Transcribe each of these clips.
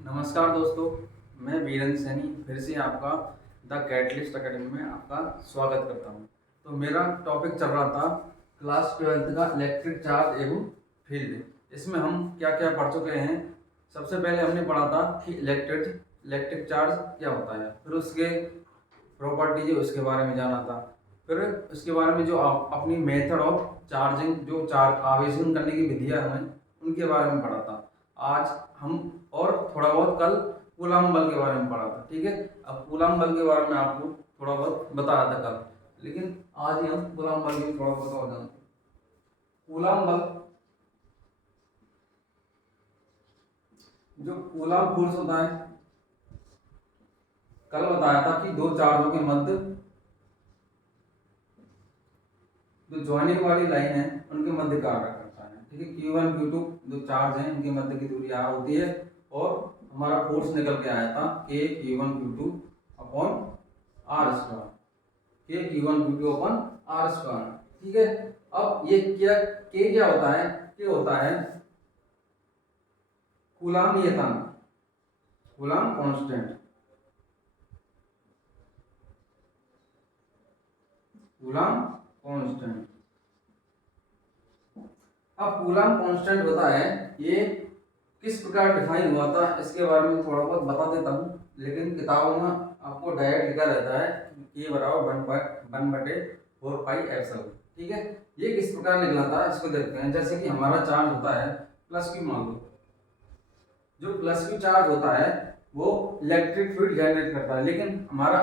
नमस्कार दोस्तों, मैं वीरेंद्र सैनी फिर से आपका द कैटलिस्ट अकेडमी में आपका स्वागत करता हूं। तो मेरा टॉपिक चल रहा था क्लास 12th का इलेक्ट्रिक चार्ज एवं फील्ड। इसमें हम क्या क्या पढ़ चुके हैं। सबसे पहले हमने पढ़ा था कि इलेक्ट्रिक चार्ज क्या होता है, फिर उसके प्रॉपर्टीज उसके बारे में जाना था, फिर उसके बारे में जो अपनी मेथड ऑफ चार्जिंग, जो चार्ज आवेशन करने की विधियां हैं उनके बारे में पढ़ा था। आज हम और थोड़ा बहुत कल कूलम्ब बल के बारे में पढ़ा था। ठीक है, अब कूलम्ब बल के बारे में आपको थोड़ा बहुत बताया था कल, लेकिन आज ही हम कूलम्ब बल के थोड़ा बहुत और जानते हैं। कूलम्ब बल, जो कूलम्ब फोर्स होता है, कल बताया था कि दो चार्जों के मध्य जो ज्वाइनिंग वाली लाइन है उनके मध्य कार्य करता है। ठीक है, Q1 Q2 जो चार्ज है इनके मध्य की दूरी R होती है और हमारा फोर्स निकल के आया था K Q1 Q2 upon R square, K Q1 Q2 upon R square. ठीक है, अब ये क्या होता है, K होता है कूलाम नियतांक, कूलाम कांस्टेंट, कूलाम कांस्टेंट। अब कूलाम कांस्टेंट होता है, ये किस प्रकार डिफाइन हुआ था इसके बारे में थोड़ा बहुत बता देता हूँ, लेकिन किताबों में आपको डायरेक्ट लिखा रहता है K बराबर 1/4 पाई एप्सिलॉन। ठीक है, ये किस प्रकार निकला था इसको देखते हैं। जैसे कि हमारा चार्ज होता है प्लस क्यू, मान लो जो प्लस क्यू चार्ज होता है वो इलेक्ट्रिक फील्ड जनरेट करता है, लेकिन हमारा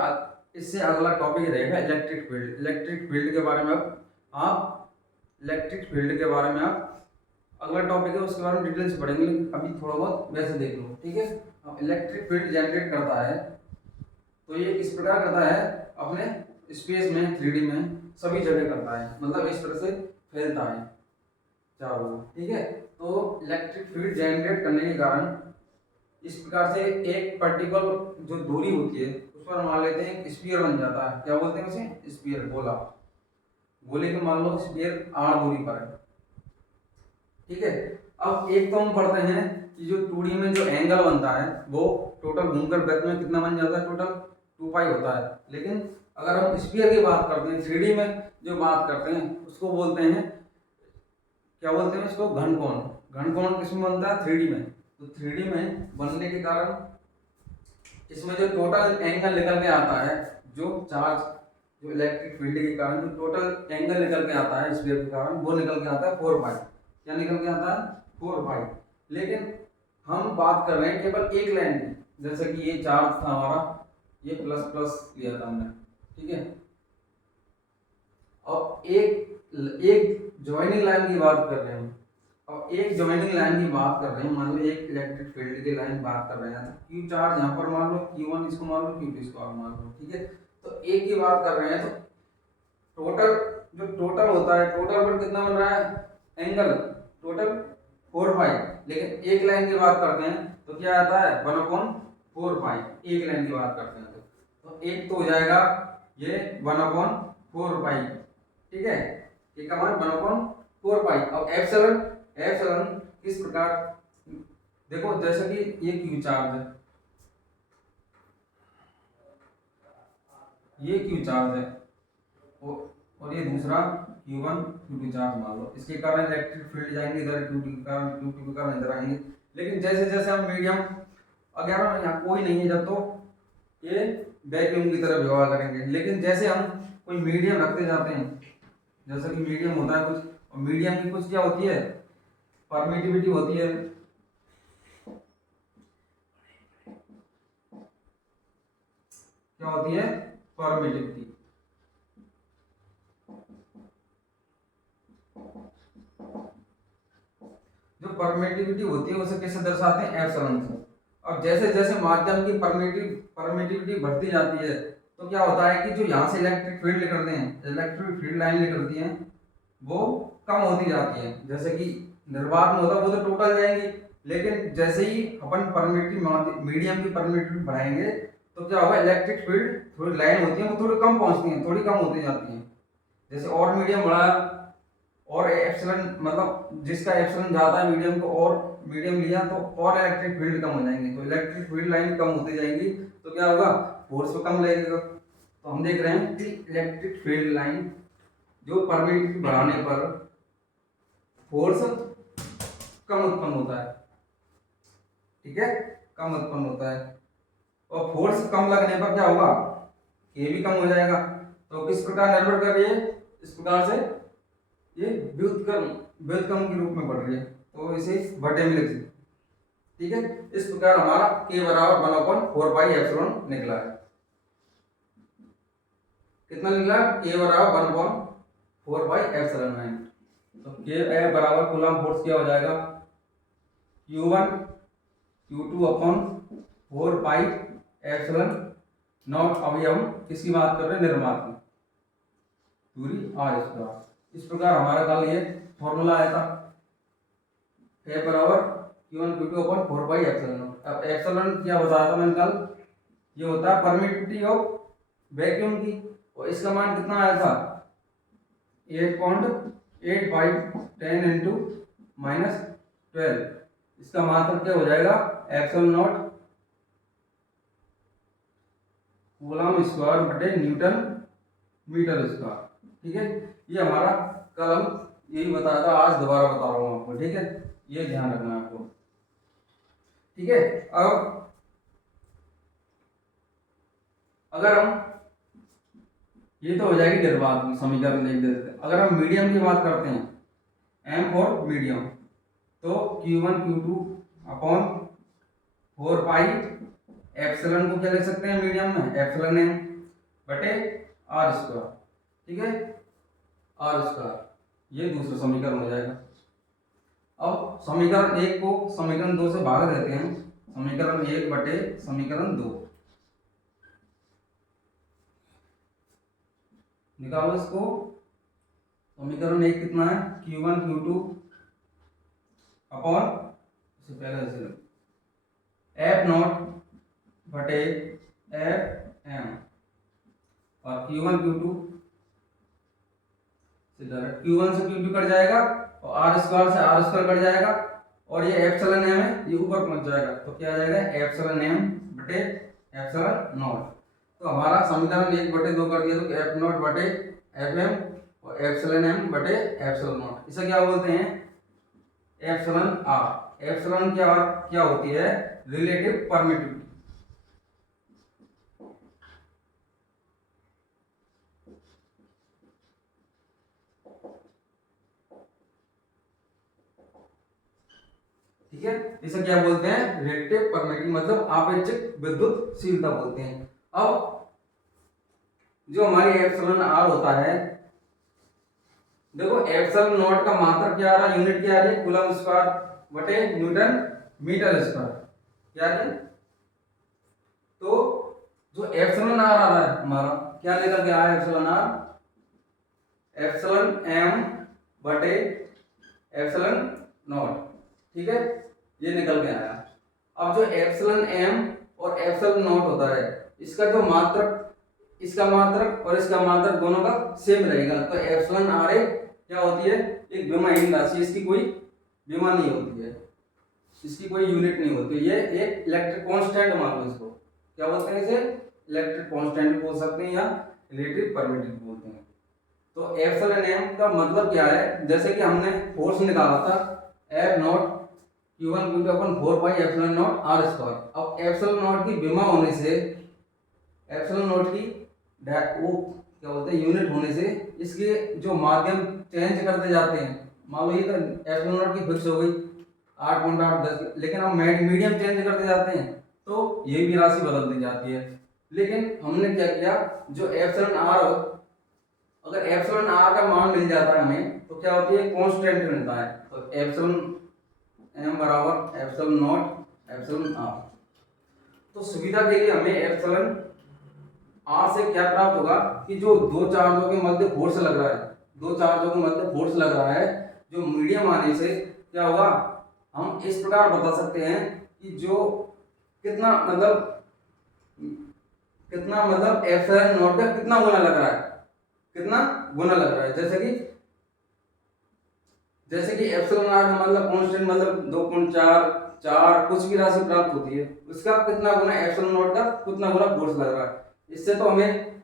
इससे अगला टॉपिक रहेगा इलेक्ट्रिक फील्ड। इलेक्ट्रिक फील्ड के बारे में आप इलेक्ट्रिक फील्ड के बारे में आप अगला टॉपिक है उसके बारे में डिटेल से पढ़ेंगे, लेकिन अभी थोड़ा बहुत वैसे देख लो। ठीक है, अब इलेक्ट्रिक फील्ड जनरेट करता है तो ये किस प्रकार करता है, अपने स्पेस में 3D में सभी जगह करता है, मतलब इस तरह से फैलता है चारों ओर। ठीक है, तो इलेक्ट्रिक फील्ड जनरेट करने के कारण इस प्रकार से एक पर्टिकुलर जो दूरी होती है उस पर मान लेते हैं एक स्फीयर बन जाता है। क्या बोलते हैं उसे? स्फीयर, गोला। गोले के मान लो स्फीयर r दूरी पर है। ठीक है, अब एक तो हम पढ़ते हैं कि जो 2D में जो एंगल बनता है वो टोटल घूमकर वृत्त में कितना बन जाता है, टोटल 2 पाई होता है। लेकिन अगर हम स्फीयर की बात करते हैं, 3D में जो बात करते हैं उसको बोलते हैं, क्या बोलते हैं इसको? घनकोण। घनकोण किसमें बनता है? 3D में। तो 3D में बनने के कारण इसमें जो टोटल एंगल निकल के आता है, जो चार्ज, जो इलेक्ट्रिक फील्ड के कारण जो टोटल एंगल निकल के आता है स्फीयर के कारण, वो निकल के आता है 4 पाई। क्या निकल के आता है? 4 पाई। लेकिन हम बात कर रहे हैं केवल एक लाइन की, जैसे कि ये चार्ज था हमारा, ये प्लस प्लस लिया था हमने। ठीक है, अब एक ज्वाइनिंग लाइन की बात कर रहे हैं। अब एक ज्वाइनिंग लाइन की बात कर रहे हैं, मान लो एक इलेक्ट्रिक फील्ड की लाइन बात कर रहे हैं, तो क्यू चार्ज यहाँ पर मान लो, Q1 इसको मान लो, Q2 इसको मान लो। ठीक है, तो एक की बात कर रहे हैं तो टोटल, जो टोटल होता है, टोटल पर कितना बन रहा है एंगल? टोटल 4 पाई। लेकिन एक लाइन की बात करते हैं तो क्या आता है? 1/4 पाई। एक लाइन की बात करते हैं तो एक तो हो जाएगा ये 1/4 पाई। ठीक है, एक का मान 1/4 पाई। अब एप्सिलॉन, एप्सिलॉन किस प्रकार, देखो जैसे कि ये क्यू चार्ज है, ये क्यू चार्ज है और ये दूसरा Q1 Q2 चार्ज मान लो। इसके कारण इलेक्ट्रिक फील्ड जाएंगे इधर, Q2 के कारण, Q2 के कारण इधर आएंगे। लेकिन जैसे जैसे हम मीडियम, अगर हम यहाँ कोई नहीं है जब, तो ये वैक्यूम की तरह व्यवहार करेंगे। लेकिन जैसे हम कोई मीडियम रखते जाते हैं, जैसे कि मीडियम होता है कुछ, और मीडियम की कुछ क्या होती है? परमिटिविटी होती है। क्या होती है? परमिटिविटी। जो परमिटिविटी होती है उसे कैसे दर्शाते हैं? एप्सिलॉन से। और जैसे जैसे माध्यम की परमिटिविटी बढ़ती जाती है तो क्या होता है कि जो यहाँ से इलेक्ट्रिक फील्ड निकलते हैं, इलेक्ट्रिक फील्ड लाइन निकलती हैं, वो कम होती जाती है। जैसे कि निर्वात में होता है वो तो टोटल जाएंगी, लेकिन जैसे ही अपन मीडियम की परमिटिविटी बढ़ाएंगे तो क्या होगा? इलेक्ट्रिक फील्ड थोड़ी लाइन होती है वो थोड़ी कम पहुंचती है, थोड़ी कम होती जाती है। जैसे और मीडियम बढ़ा और एप्सिलॉन, मतलब जिसका एप्सिलॉन ज्यादा है मीडियम को और मीडियम लिया तो और इलेक्ट्रिक फील्ड कम हो जाएंगे, तो इलेक्ट्रिक फील्ड लाइन कम होती जाएंगी तो क्या होगा, फोर्स तो कम लगेगा। तो हम देख रहे हैं कि इलेक्ट्रिक फील्ड लाइन जो परमिटिविटी बढ़ाने पर फोर्स कम उत्पन्न होता है, ठीक है, कम उत्पन्न होता है। और फोर्स कम लगने पर क्या होगा, के भी कम हो जाएगा। तो किस प्रकार निर्भर कर रही है, इस प्रकार से ये व्युत्क्रम के रूप में बढ़ रही है, तो इसे बटे में लिख सकते, ठीक है। इस प्रकार हमारा के बराबर 1/4 निकला है। कितना निकला, के बराबर 1/4 तो के बराबर कूलम फोर्स क्या हो जाएगा, Q1 Q2 अपॉन 4πε0। अभी हम किसकी बात कर रहे हैं, निर्वात की, दूरी r स्क्वायर। इस प्रकार हमारा कल ये फॉर्मूला आया था, के बराबर Q1 Q2 अपॉन 4πε0। अब एप्सिलॉन क्या बताया था मैंने कल, ये होता है परमिटिविटी ऑफ वैक्यूम की, और इसका मान कितना आया था, 8.85 10 इंटू -12। इसका मात्रक क्या हो जाएगा, एप्सिलॉन नॉट कूलम स्क्वायर बटे न्यूटन मीटर स्क्वायर, ठीक है। ये हमारा कल हम यही बताया था, आज दोबारा बता रहा हूँ आपको, ठीक है, ये ध्यान रखना है आपको, ठीक है। अब अगर हम, ये तो हो जाएगी निर्वात की समीकरण लिख देते हैं। अगर हम मीडियम की बात करते हैं, एम फॉर मीडियम, तो Q1 Q2 अपॉन 4πε को क्या लिख सकते हैं मीडियम में, एप्सिलॉन एम बटे आर स्क्वायर, ठीक है, आर स्क्वायर। ये दूसरा समीकरण हो जाएगा। अब समीकरण 1 को समीकरण 2 से भाग देते हैं, समीकरण 1 बटे समीकरण 2 निकालो इसको। समीकरण 1 कितना है, Q1 Q2 अपॉन, इससे पहले एफ नॉट बटे एफ एम, और Q1 Q2 Q1 से Q2 कट जाएगा, और आर स्क्वायर से आर स्क्वायर कट जाएगा, और ये एप्सिलॉन एम है, ये ऊपर पहुंच जाएगा, तो क्या आ जाएगा, एप्सिलॉन एम बटे एप्सिलॉन नॉट। तो हमारा समीकरण 1 बटे 2 कर दिया, तो एफ नॉट बटे एफ एम और एप्सिलॉन एम बटे एप्सिलॉन नॉट। इसे क्या बोलते हैं, एप्सिलॉन आर। एप्सिलॉन क्या होती है, रिलेटिव परमिटिविटी, ठीक है। इसे क्या बोलते हैं, रिलेटिव परमिटिविटी, मतलब आपेक्षिक विद्युतशीलता बोलते हैं। अब जो हमारी एप्सिलॉन आर होता है, देखो एप्सिलॉन नॉट का मात्रक क्या आ रहा है, यूनिट क्या आ रही है, कूलम स्क्वायर बटे न्यूटन मीटर स्क्वायर, क्या आ रही है। तो जो एप्सिलॉन आर आ रहा है हमारा, क्या लेकर के आया एप्सिलॉन आर, एप्सिलॉन एम बटे एप्सिलॉन नॉट, ठीक है, ये निकल के आया। अब जो एप्सिलॉन एम और एप्सिलॉन नॉट होता है, इसका जो मात्रक, इसका मात्रक और इसका मात्रक दोनों का सेम रहेगा, तो एप्सिलॉन आर क्या होती है, एक विमाहीन राशि, इसकी कोई विमा नहीं होती है, इसकी कोई यूनिट नहीं होती, ये एक इलेक्ट्रिक कांस्टेंट मान लो इसको, क्या बोलते हैं इसे, इलेक्ट्रिक कांस्टेंट बोल सकते हैं या रिलेटिव परमिटिविटी बोलते हैं। तो एप्सिलॉन एम का मतलब क्या है, जैसे कि हमने फोर्स निकाला था F naught Q1 Q2 upon 4πε0 r square. अब एप्सिलॉन नॉट की विमा होने से, एप्सिलॉन नॉट की वो क्या बोलते हैं यूनिट होने से, इसके जो माध्यम चेंज करते जाते हैं, मान लो ये तो एप्सिलॉन नॉट की फिक्स हो गई 8.8 10, लेकिन हम मीडियम चेंज करते जाते हैं तो ये भी राशि बदलती जाती है। लेकिन हमने क्या किया, जो एप्सिलॉन आर, अगर एप्सिलॉन आर का मान मिल जाता है हमें, तो क्या होती है, कांस्टेंट मिलता है, तो एप्सिलॉन एम बराबर एप्सिलॉन नॉट एप्सिलॉन आर। तो सुविधा के लिए हमें एप्सिलॉन आर से क्या प्राप्त होगा कि जो दो चार्जों के मध्य फोर्स लग रहा है, दो चार्जों के मध्य फोर्स लग रहा है, जो मीडियम आने से क्या होगा, हम इस प्रकार बता सकते हैं कि जो कितना मतलब एप्सिलॉन नॉट का कितना गुना लग रहा है, कितना गुना लग रहा है। जैसे कि जैसे कि एप्सिलॉन आर का मतलब कांस्टेंट, मतलब 2.4 4 कुछ भी राशि प्राप्त होती है, उसका कितना गुना एप्सिलॉन नॉट का कितना गुना फोर्स लग रहा है। इससे तो हमें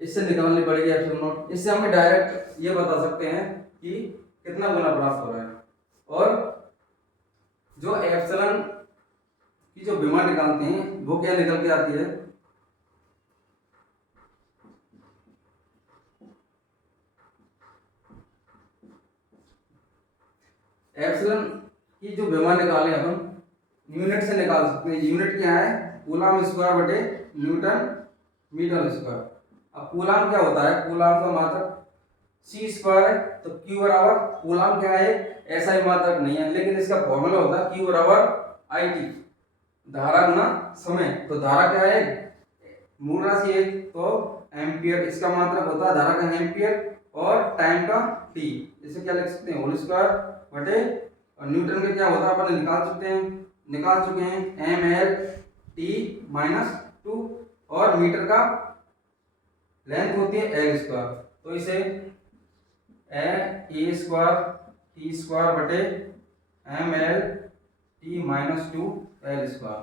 इससे निकालनी पड़ेगी एप्सिलॉन नॉट। इससे हमें डायरेक्ट ये बता सकते हैं कि कितना गुना प्राप्त हो रहा है। और जो एप्सिलॉन की जो विमा निकालते हैं वो क्या निकल के आती है, एप्सिलॉन की जो विमा निकाले अपन यूनिट से निकाल सकते हैं। यूनिट क्या है, कूलम स्क्वायर बटे न्यूटन मीटर स्क्वायर। अब कूलम क्या होता है, कूलम का मात्रक सी स्क्वायर है, तो क्यू बराबर कूलम क्या है, ऐसा ही मात्रक नहीं है, लेकिन इसका फॉर्मूला होता है क्यू बराबर आई टी, धारा गुना समय। तो धारा क्या है, मूल राशि है तो एम्पियर, इसका मात्रक होता है धारा का एम्पियर और टाइम का टी। इसे क्या लिख सकते हैं, होल स्क्वायर बटे, और न्यूटन में क्या होता है अपन निकाल चुके हैं एम एल टी माइनस 2, और मीटर का लेंथ होती है एल स्क्वायर, तो इसे ए स्क्वायर टी स्क्वायर बटे M L T minus 2 L square.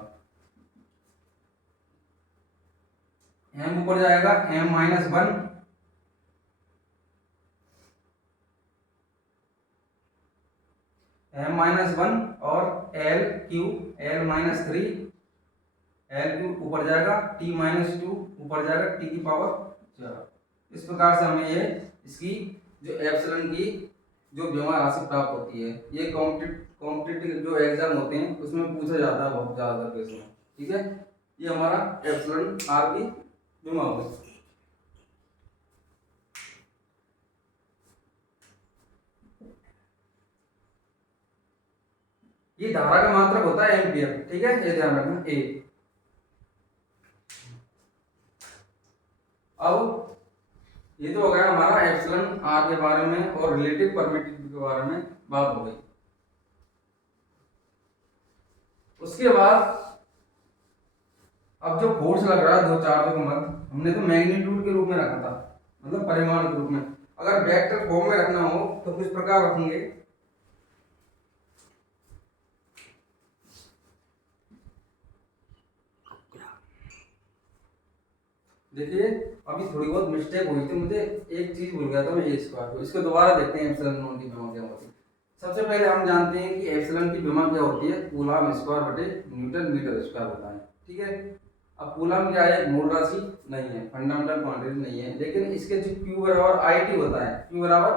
M ऊपर जाएगा एम माइनस 1 एम माइनस 1 और एल माइनस 3, एल क्यू ऊपर जाएगा, टी माइनस 2 ऊपर जाएगा, टी की पावर 4। इस प्रकार से हमें ये इसकी जो एप्सिलॉन की जो विमा राशि प्राप्त होती है, ये कॉम्पिटिटिव जो एग्जाम होते हैं उसमें पूछा जाता है बहुत ज़्यादा केस में। ठीक है, ये हमारा एप्सिलॉन आर की विमा होगी। ये धारा का मात्रक होता है एम्पियर। ठीक है, ये ध्यान रखना ए। अब ये तो हो गया हमारा एप्सिलॉन आर के बारे में और रिलेटिव परमिटिविटी के बारे में बात हो गई। उसके बाद अब जो फोर्स लग रहा है दो चार्जों के मध्य, हमने तो मैग्नीट्यूड के रूप में रखा था, मतलब परिमाण के रूप में। अगर वेक्टर फॉर्म में रखना हो तो किस प्रकार रखेंगे, देखिए अभी थोड़ी बहुत मिस्टेक हुई थी, मुझे एक चीज भूल गया था मैं, ए स्क्वायर को, इसको दोबारा देखते हैं एप्सिलॉन नॉट की विमा क्या होती है। सबसे पहले हम जानते हैं कि एप्सिलॉन की विमा क्या होती है, कूलम स्क्वायर बटे न्यूटन मीटर स्क्वायर होता है। ठीक है, अब कूलम क्या है, मूल राशि नहीं है, फंडामेंटल क्वांटिटी नहीं है, लेकिन इसके जो क्यू बराबर आई टी होता है, क्यू बराबर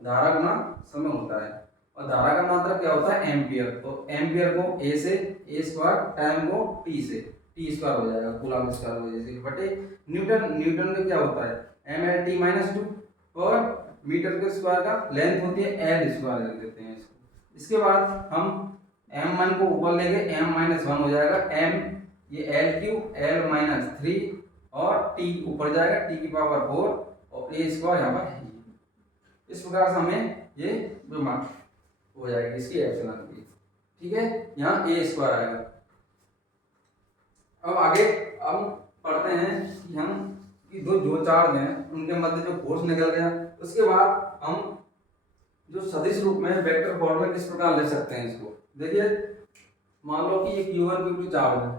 धारा गुना समय होता है, और धारा का मात्रक क्या होता है एम्पियर। तो एम्पियर को ए से ए स्क्वायर, टाइम को टी से टी स्क्वायर हो जाएगा, कूलम स्क्वायर हो जाएगा बटे न्यूटन में क्या होता है एम एल टी माइनस 2, और मीटर के स्क्वायर का लेंथ होती है एल स्क्वायर लिख देते हैं इसको। इसके बाद हम m1 को ऊपर लेंगे, m माइनस 1 हो जाएगा, m ये एल क्यू एल माइनस 3 और t ऊपर जाएगा, t की पावर 4 और a स्क्वायर यहाँ पर है। इस प्रकार से हमें ये विमा हो जाएगी इसकी एप्सिलॉन की। ठीक है, यहाँ a स्क्वायर आएगा। अब आगे हम पढ़ते हैं कि हम कि दो चार्ज हैं उनके मध्य जो फोर्स निकल गया, उसके बाद हम जो सदिश रूप में वेक्टर फॉर्म में किस प्रकार ले सकते हैं इसको। देखिए मान लो कि ये Q1 Q2 चार्ज है,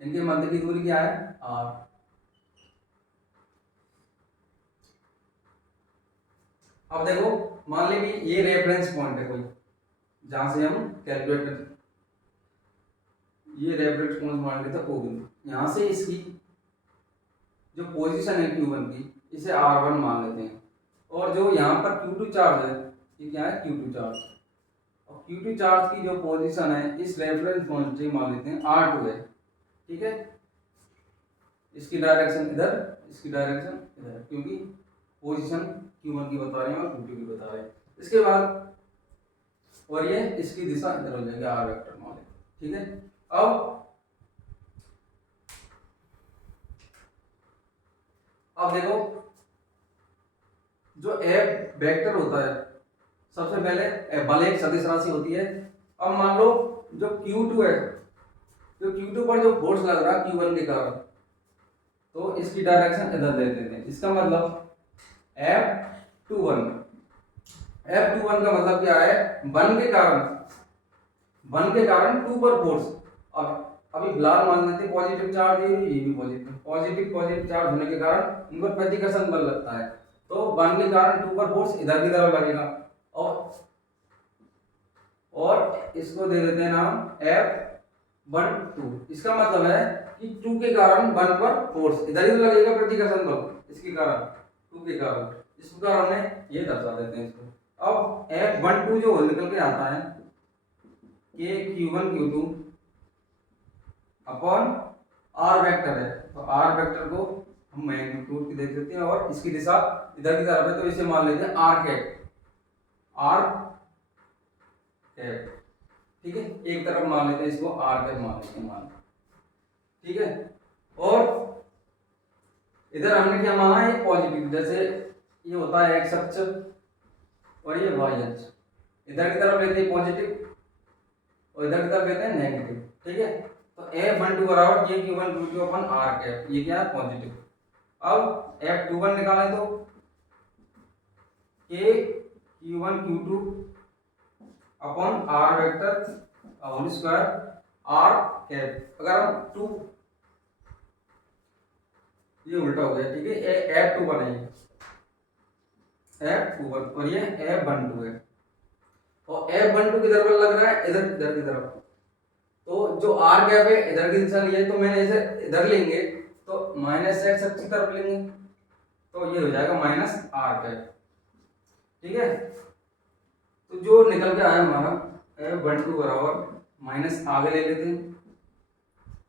इनके मध्य की दूरी क्या है r। अब देखो मान ली कि ये रेफरेंस पॉइंट है कोई, जहां से हम कैलकुलेट कर, ये रेफरेंस पॉइंट मान लेते हैं O बिंदु, यहाँ से इसकी जो पोजीशन है Q1 की इसे R1 मान लेते हैं, और जो यहाँ पर Q2 चार्ज है ये क्या है Q2 चार्ज, और Q2 चार्ज की जो पोजीशन है इस रेफरेंस पॉइंट से मान लेते हैं R2 है। ठीक है, इसकी डायरेक्शन इधर, इसकी डायरेक्शन इधर, क्योंकि पोजीशन Q1 की बता रहे हैं और Q2 की बता रहे हैं। इसके बाद और ये इसकी दिशा इधर हो जाएगी, R वेक्टर मान लेते। ठीक है, अब देखो जो एफ वेक्टर होता है, सबसे पहले बल एक सदिश राशि होती है। अब मान लो जो Q2 है, जो Q2 पर जो फोर्स लग रहा है Q1 के कारण, तो इसकी डायरेक्शन इधर दे देते हैं। इसका मतलब F F21। F21 का मतलब क्या है, वन के कारण टू पर फोर्स। अब अभी फिलहाल मान लेते हैं पॉजिटिव चार्ज है, ये भी पॉजिटिव चार्ज होने के कारण इन पर प्रतिकर्षण बल लगता है, तो वन के कारण टू पर फोर्स इधर की तरफ लगेगा। और इसको दे देते हैं नाम F12। इसका मतलब है कि टू के कारण वन पर फोर्स इधर ही लगेगा प्रतिकर्षण बल, इसके कारण टू के कारण। इस प्रकार हमने ये दर्शा देते हैं इसको। अब F12 जो निकल के आता है ये Q1 Q2 upon R vector है, तो आर वेक्टर को हम मैग्नीट्यूड की देख सकते हैं और इसकी दिशा इधर की तरफ है, तो इसे मान लेते हैं आर कैप। ठीक है, एक तरफ मान लेते हैं इसको आर कैप मान लेते हैं, ठीक है। और इधर हमने क्या माना है, पॉजिटिव, जैसे ये होता है एक्स अक्ष और ये वाई अक्ष। इधर की तरफ लेते हैं पॉजिटिव और इधर की तरफ लेते हैं नेगेटिव, ठीक है। तो F12 बराबर ये Q1 Q2 upon are cap, ये क्या है पॉजिटिव। अब F21 निकालें तो ये Q1 Q2 upon R vector whole square R cap. अगर हम टू, ये उल्टा हो गया, ठीक है। F21 है, F21 और ये F12 है, और F12 किधर पर लग रहा है, इधर की तरफ। तो जो आर कैप है इधर की दिशा लिए, तो मैंने इसे इधर लेंगे तो माइनस एक्स अक्ष की तरफ लेंगे, तो ये हो जाएगा माइनस आर कैप, ठीक है। तो जो निकल के आया हमारा F12 बराबर माइनस आगे ले लेते हैं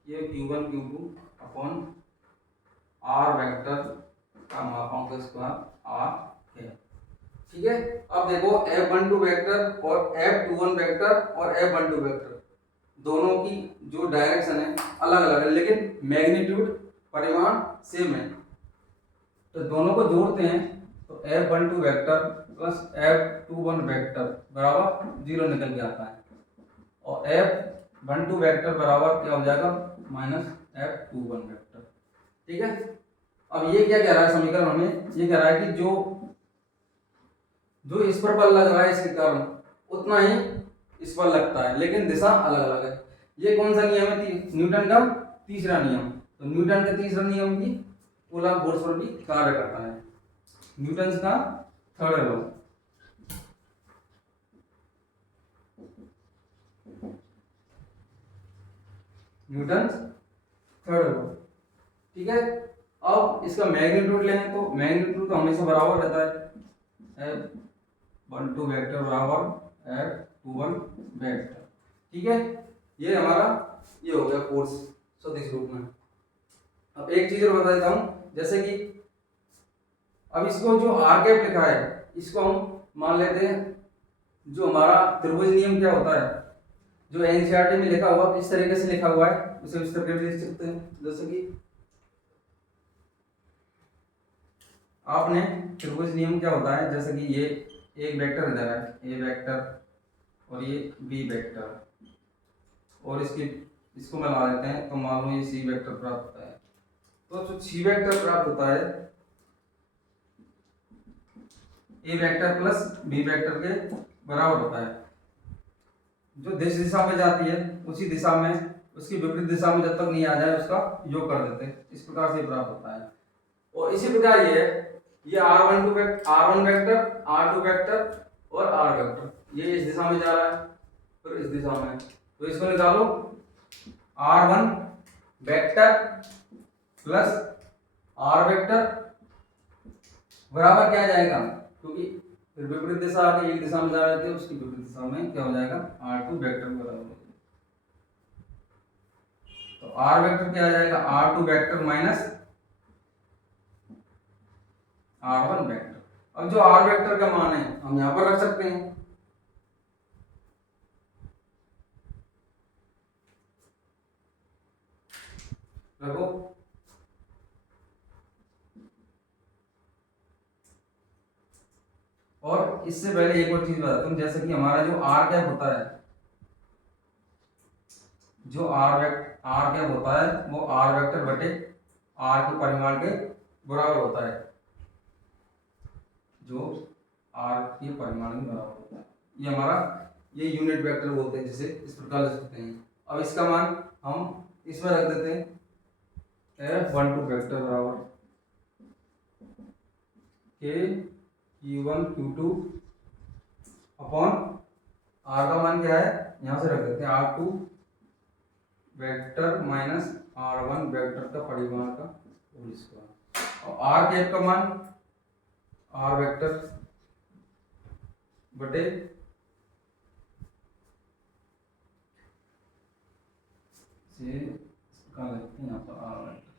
ये Q1 Q2 upon R vector का मापांक स्क्वायर आर कैप, ठीक है। अब देखो F12 वेक्टर और F21 वेक्टर और F12 वेक्टर दोनों की जो डायरेक्शन है अलग अलग है, लेकिन मैग्नीट्यूड परिमाण सेम है। तो दोनों को जोड़ते हैं तो F12 vector plus F21 vector बराबर 0 निकल के आता है, और F12 वेक्टर बराबर क्या हो जाएगा, माइनस F21 वेक्टर, ठीक है। अब ये क्या कह रहा है समीकरण हमें, ये कह रहा है कि जो इस पर बल लग रहा है इसके कारण उतना ही इस पर लगता है, लेकिन दिशा अलग अलग है। ये कौन सा नियम है, न्यूटन का तीसरा नियम। तो न्यूटन का तीसरा नियम भी कूलम्ब फोर्स पर भी कार्य करता है, न्यूटन का third law. Newton third law, ठीक है। अब इसका मैग्नीट्यूड लें तो मैग्नीट्यूड तो हमेशा बराबर रहता है, F12 वेक्टर बराबर F21 वेक्टर, ठीक है। ये हमारा ये हो गया फोर्स सदिश रूप में। अब एक चीज और बता देता हूं, जैसे कि अब इसको जो आर कैप लिखा है इसको हम मान लेते हैं जो हमारा त्रिभुज नियम क्या होता है, जो एनसीईआरटी में लिखा हुआ किस तरीके से लिखा हुआ है उसे इस तरीके से लिख सकते हैं। जैसे कि आपने त्रिभुज नियम क्या होता है, जैसे कि ये एक वेक्टर इधर है, ए वेक्टर और ये बी वेक्टर, और इसको मिला देते हैं तो मान लो ये सी वेक्टर प्राप्त होता है। तो जो सी वेक्टर प्राप्त होता है ए वेक्टर प्लस बी वेक्टर के बराबर होता है। जो जिस दिशा में जाती है उसी दिशा में उसकी विपरीत दिशा में जब तक नहीं आ जाए उसका योग कर देते हैं, इस प्रकार से प्राप्त होता है। और इसी प्रकार ये R1 वेक्टर, R2 वेक्टर और R वेक्टर, ये इस दिशा में जा रहा है फिर इस दिशा में, तो इसको निकालो R1 vector plus R vector बराबर क्या आ जाएगा, क्योंकि फिर विपरीत दिशा आगे एक दिशा में जा रहे थे उसकी विपरीत दिशा में क्या हो जाएगा, R2 वेक्टर बराबर हो जाएगा। तो R वेक्टर क्या आ जाएगा, R2 vector minus R1 vector. अब जो R वेक्टर का मान है हम यहां पर रख सकते हैं, रखो। और इससे पहले एक और चीज बताता हूं, जैसे कि हमारा जो R कैप होता है, जो R कैप होता है वो R वेक्टर बटे R के परिमाण के बराबर होता है। जो आर के परिमाण के बराबर होता है। ये हमारा ये यूनिट वेक्टर बोलते हैं, जिसे इस प्रकार लिख सकते हैं। अब इसका मान हम इसमें रख देते हैं, F12 वेक्टर बराबर के Q1 Q2 अपॉन आर का मान क्या है, यहाँ से रख देते हैं R2 vector minus R1 vector का परिमाण का होल स्क्वायर। और आर कैप का मान आर वेक्टर बटे से कहाँ लिखते हैं यहाँ पर आर वेक्टर,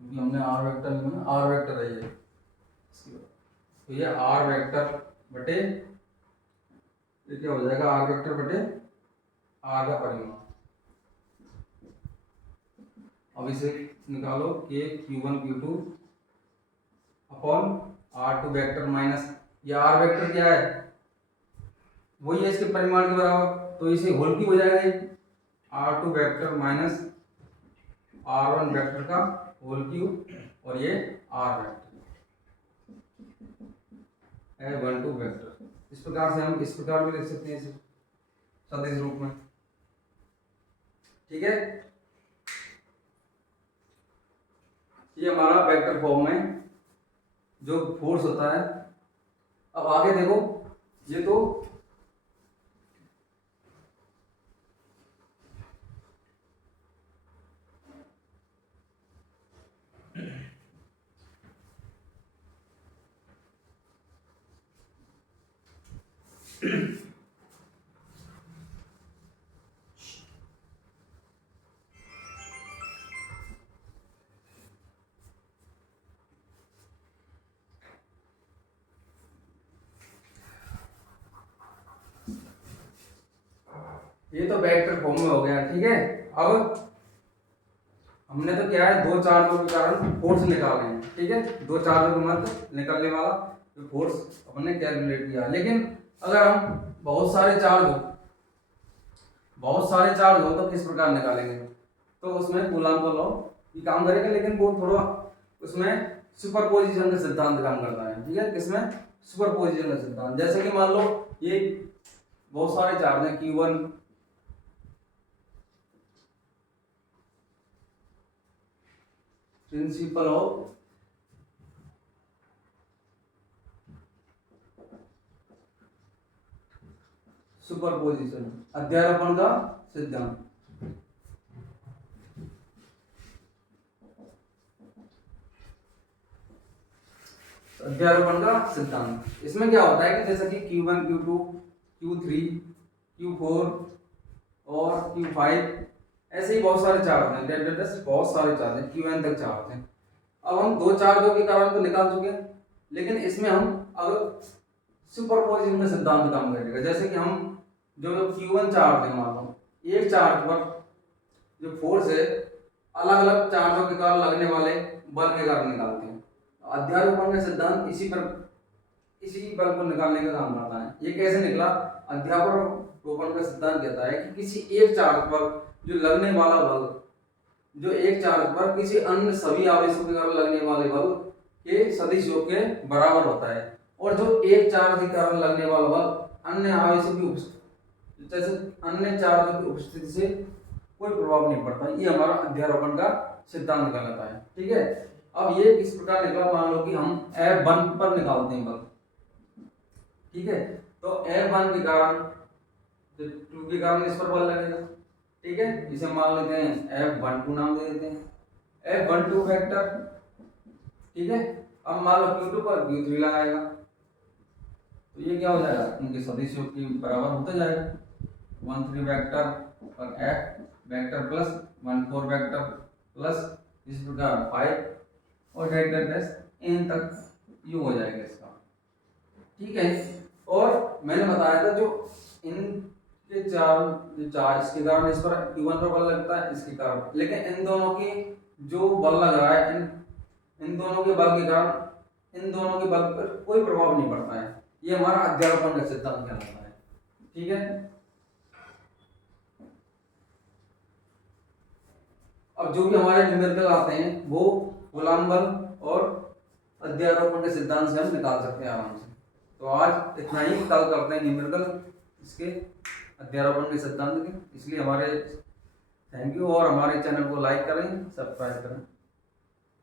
क्योंकि हमने आर वेक्टर लिखा, आर वेक्टर है ये, तो ये आर वेक्टर बटे ये क्या हो जाएगा, आर वेक्टर बटे आर का परिमाण। अब इसे निकालो के Q1 Q2 upon R2 vector minus ये आर वेक्टर क्या है, वही है इसके परिमाण के बराबर, तो इसे होल की हो जाएगा ये R2 vector minus R1 vector का होल क्यूब, और ये आर वेक्टर F12 वेक्टर। इस प्रकार से हम इस प्रकार भी लिख सकते हैं इसे सदिश रूप में, ठीक है। ये हमारा वेक्टर फॉर्म में जो फोर्स होता है। अब आगे देखो, ये तो ये तो वेक्टर फॉर्म में हो गया, ठीक है। अब हमने तो क्या है, दो चार्जों के कारण फोर्स निकाले हैं, ठीक है, दो चार्जों के मध्य निकलने वाला जो फोर्स हमने कैलकुलेट किया। लेकिन अगर हम बहुत सारे चार्ज हो तो किस प्रकार निकालेंगे, तो उसमें कूलॉम का लॉ भी काम करेगा, लेकिन वो थोड़ा उसमें सुपरपोजिशन का सिद्धांत काम करता है, ठीक है। किसमें, सुपरपोजिशन का सिद्धांत। जैसे कि मान लो ये बहुत सारे चार्ज हैं Q1 प्रिंसिपल ऑफ सुपरपोजिशन, अध्यारोपण का सिद्धांत। अध्यारोपण का सिद्धांत, इसमें क्या होता है कि जैसे कि Q1 Q2 Q3 Q4 और Q5 ऐसे ही बहुत सारे चार्ज हैं, बहुत सारे चार्ज हैं, Qn तक चार्ज हैं। अब हम दो चार्जों के कारण तो निकाल चुके हैं, लेकिन इसमें हम अगर सुपरपोजिशन का सिद्धांत काम करेगा। जैसे कि हम जो Q1 चार्ज है, मान लो एक चार्ज पर जो फोर्स है अलग अलग चार्जों के कारण लगने वाले बल के कारण निकालते हैं। अध्यारोपण का सिद्धांत इसी बल को निकालने का काम करता है। ये कैसे निकला, अध्यारोपण का सिद्धांत कहता है कि किसी एक चार्ज पर जो लगने वाला बल, जो एक चार्ज पर किसी अन्य सभी आवेशों के कारण लगने वाले बल के सदिश योग के बराबर होता है, और जो एक चार्ज के कारण लगने वाला बल अन्य आवेशों की उपस्थिति, जैसे अन्य चार्ज की उपस्थिति से कोई प्रभाव नहीं पड़ता। ये हमारा अध्यारोपण का सिद्धांत कहलाता है, ठीक है। अब ये किस प्रकार निकला, मान लो कि हम F1 पर निकालते हैं बल, ठीक है, तो F1 के कारण, तो 2 के कारण इस पर बल लगेगा, ठीक है। इसे मान लेते हैं F12 नाम दे देते हैं, F12 वेक्टर, ठीक है। अब मान लो Q2 पर Q3 लगाएगा, तो ये क्या हो जाएगा, उनके सदिशों के बराबर होता जाएगा। 13 वेक्टर और F vector plus 14 vector plus इस प्रकार 5 और n तक यू हो जाएगा इसका, ठीक है। और मैंने बताया था जो इनके चार इसके कारण इस पर Q1 पर बल लगता है, इसके कारण, लेकिन इन दोनों के जो बल लग रहा है, इन दोनों के बल के कारण इन दोनों के बल पर कोई प्रभाव नहीं पड़ता है। ये हमारा अध्यारोपण का सिद्धांत कहलाता है, ठीक है। अब जो भी हमारे न्यूमेरिकल आते हैं वो कूलॉम बल और अध्यारोपण के सिद्धांत से हम निकाल सकते हैं आराम से। तो आज इतना ही, कल करते हैं न्यूमेरिकल इसके अध्यारोपण के सिद्धांत के। इसलिए हमारे थैंक यू, और हमारे चैनल को लाइक करें, सब्सक्राइब करें।